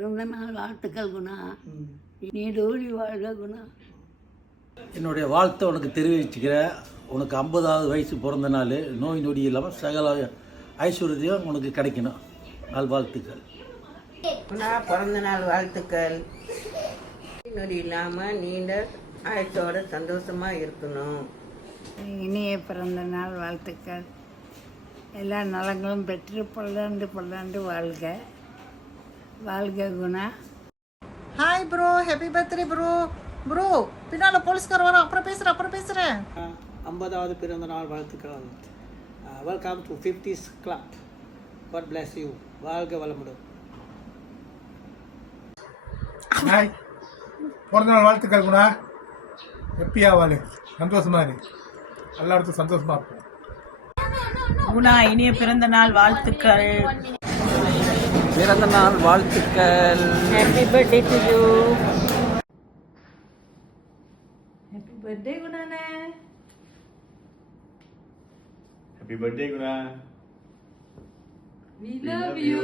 பிறந்த நாள் வாழ்த்துக்கள் குணா. நீடோடி வாழ்க குணா. என்னுடைய வாழ்த்தை உனக்கு தெரிவிச்சுக்கிற. உனக்கு 50வது வயசு பிறந்த நாள், நோய் நொடி இல்லாமல் சகல ஐஸ்வர்யம் உனக்கு கிடைக்கணும். நல்வாழ்த்துக்கள். பிறந்த நாள் வாழ்த்துக்கள். நொடி இல்லாமல் நீண்ட ஆயத்தோட சந்தோஷமாக இருக்கணும். இனிய பிறந்த நாள் வாழ்த்துக்கள். எல்லா நலங்களும் பெற்று பல்லாண்டு பல்லாண்டு வாழ்க. வாழ்க Guna. Hi bro, happy birthday bro. Bro பின்னால் போலீஸ்கார் வர, அப்புறம் பேசுகிறேன். 50வது பிறந்த நாள் வாழ்த்துக்கள். Welcome to 50s Club. God bless you. வாழ்க வளமுடன். ஹாய், பிறந்த நாள் வாழ்த்துக்கள் குணா. ஹாப்பியாக வாழு, சந்தோஷமா இரு, எல்லா இடத்துக்கும் சந்தோஷமா இருக்கும். குணா இனிய பிறந்த நாள் வாழ்த்துக்கள். பிறந்த நாள் வாழ்த்துக்கள். Happy birthday to you. Happy birthday குணானே. Happy birthday, Guna. We love you.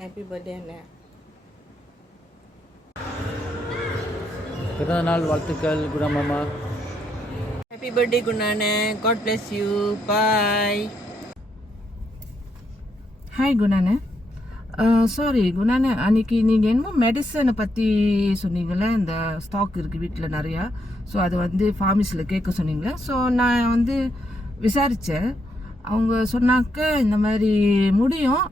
Happy birthday அண்ணா. பிறந்த நாள் வாழ்த்துக்கள் குணா மாமா. ஹாப்பி பர்த்டே குணானே. God bless you. Bye. Hi குணானே. சாரி குணானே, அன்னைக்கு நீங்கள் என்னமோ மெடிசனை பற்றி சொன்னீங்களே, இந்த ஸ்டாக் இருக்குது வீட்டில் நிறையா. ஸோ அது வந்து ஃபார்மசியில் கேட்க சொன்னீங்களே. ஸோ நான் விசாரித்தேன். அவங்க சொன்னாக்க இந்த மாதிரி முடியும்,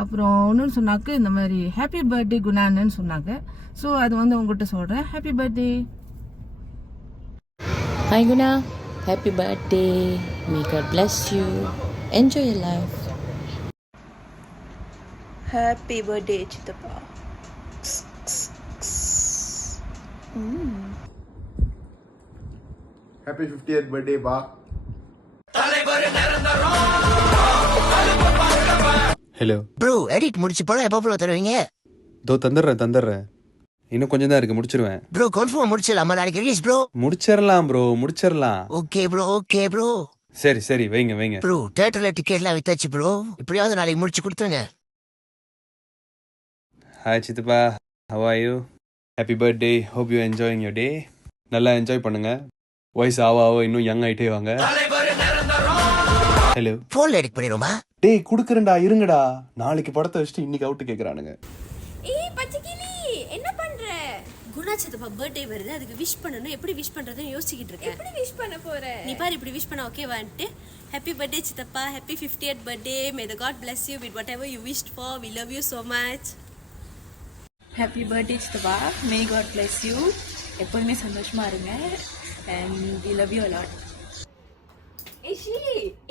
அப்புறம் ஒன்றுன்னு சொன்னாக்க இந்த மாதிரி ஹாப்பி பர்த்டே குணானன்னு சொன்னாங்க. ஸோ அது உங்கள்கிட்ட சொல்கிறேன். Happy birthday. Hi Guna, happy birthday. May God bless you. Enjoy your life. Happy birthday சித்தப்பா. Happy 50th birthday, Pa. Hello bro, edit முடிச்சு படம் எப்போ ப்ரோ தருவீங்க? இதோ தந்துடுறேன். இன்னும் கொஞ்சம் தான் இருக்கு, முடிச்சிருவேன். ப்ரோ கன்ஃபார்ம் முடிச்சிடலாமா நாளைக்கு ரிலீஸ் ப்ரோ? முடிச்சிடலாம் ப்ரோ, முடிச்சிடலாம். Okay bro. சரி வைங்க. ப்ரோ தியேட்டர்ல டிக்கெட்லாம் வித்தாச்சு ப்ரோ, எப்படியாவது நாளைக்கு முடிச்சு கொடுத்துருங்க. ஹாய் சித்தப்பா, how are you? Happy birthday. Hope you enjoying your day. நல்லா என்ஜாய் பண்ணுங்க. வயசு ஆவ இன்னும் யங் ஆயிட்டே வாங்க. ஹலோ, ஃபோன்ல எடிட் பண்ணிடுமா? டேய் குடுக்குறேன்டா, இருங்கடா. நாளைக்கு படத்தை வச்சுட்டு இன்னைக்கு அவுட் கேக்குறானுங்க. ஏய் பச்சைக்கிளி, என்ன பண்ற? குணா சித்தப்பா பர்த்டே வருது, அதுக்கு விஷ் பண்ணனும். எப்படி விஷ் பண்றதுன்னு யோசிச்சிட்டு இருக்கேன். எப்படி விஷ் பண்ண போற? நீ பாரு, இப்படி விஷ் பண்ண ஓகேவான்ட்டு. ஹாப்பி பர்த்டே சித்தப்பா, happy 50th birthday. May the God bless you with whatever you wished for. We love you so much. Happy birthday சித்தப்பா. May God bless you. எப்பவுமே சந்தோஷமா இருங்க. And we love you a lot. ஏஷி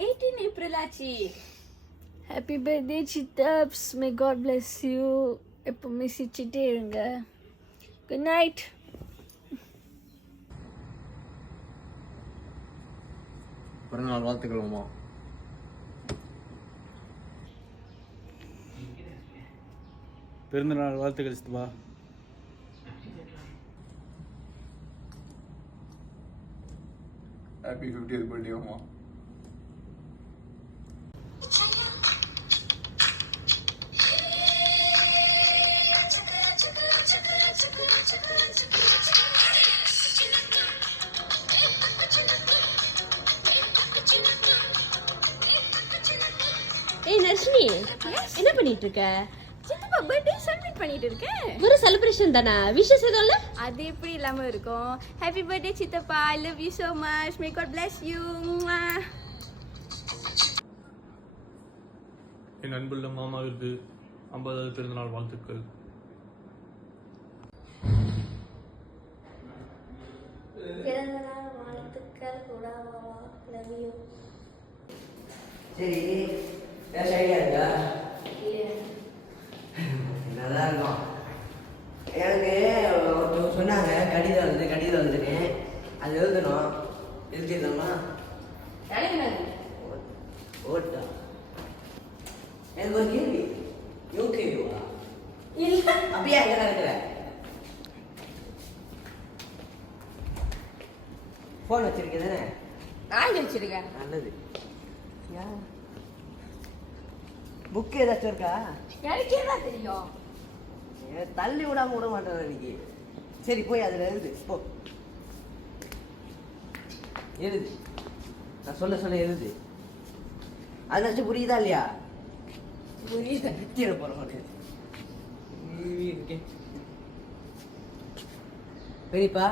18 April ஆச்சு. Happy birthday சித்தப்ஸ். May God bless you. எப்பவுமே சிரிச்சிட்டே இருங்க. Good night. பிறந்த நாள் வாழ்த்துக்கள் மாமா. பிறந்த நாள் வாழ்த்துக்கள் சித்தப்பா. Happy 50th birthday, மாமா. ஏய் நர்ஷினி, என்ன பண்ணிட்டு இருக்க? சித்தப்பா பர்த்டே செலிப்ரேட் பண்ணிட்டு இருக்கேன். ஒரு செலிப்ரேஷன் தானா? விஷஸ் எதுவும் இல்ல? அது எப்படி இல்லாம இருக்கும்? ஹாப்பி பர்த்டே சித்தப்பா. I love you so much. May God bless you. என் அன்புள்ள மாமாவிற்கு 50வது பிறந்தநாள் வாழ்த்துக்கள். பிறந்தநாள் வாழ்த்துக்கள் கூட. Love you. சரி, பேச ஐடியா இருக்கா? நல்லா இருக்கும். எனக்கு ஒருத்தவங்க சொன்னாங்க கடிதம் வந்துட்டு அது எழுதணும். எழுதிடலாமா? ஓட்டா. எனக்கு ஒரு கேள்வி. யூகேவா? இல்லை, அப்படியே அங்கே தான் இருக்கிற. ஃபோன் வச்சிருக்கேன் தானே? நான் வச்சிருக்கேன். நல்லது. புக் ஏதாச்சும் இருக்கா? எனக்கே தான் தெரியும். தள்ளி விடாம விட மாட்டேன் இன்னைக்கு. சரி போய் அதில் எழுது போ. எழுது, நான் சொல்ல சொல்ல எழுது. அதாச்சும் புரியுதா இல்லையா? புரியுதா? கீழே போட மாட்டேன். பெரியப்பா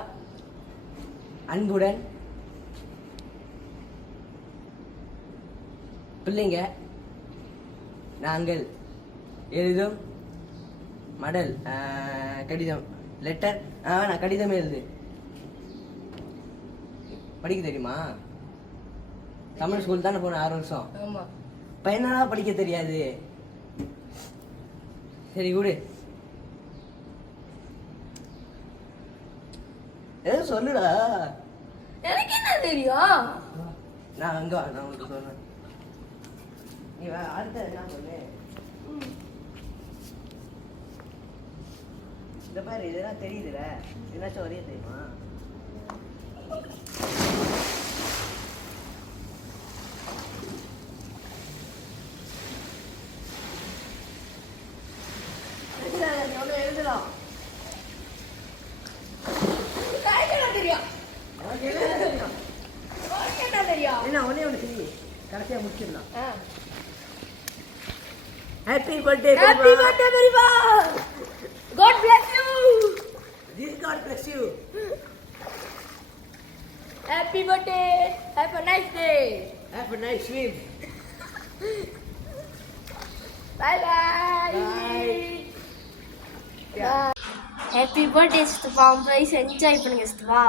அன்புடன் பிள்ளைங்க நாங்கள் எழுதும் மடல் கடிதம் லெட்டர். நான் கடிதம் எழுது. படிக்க தெரியுமா? தமிழ் ஸ்கூல் தானே போன 6 வருஷம். பையனா படிக்க தெரியாது. சரி விடு. எதுவும் சொல்லுடா. எனக்கு என்ன தெரியும்? நான் அங்க நான் உங்களுக்கு சொல்றேன். நீ அடுத்த என்ன சொல்லு. இந்த பாரு இதெல்லாம் தெரியுதுல. என்னாச்சும் வரைய தெரியுமா? எழுதலாம். என்ன ஒன்னே ஒன்று செய்ய கடைசியாக முடிச்சிடலாம். Happy birthday. ஹாப்பி பர்த்டே பெரியப்பா. God bless you. God bless you. Happy birthday. Have a nice day. Have a nice swim. Bye bye. Bye. Happy birthday சித்தப்பா. ப்ரைஸ் என்ஜாய் பண்ணுங்க சித்தப்பா.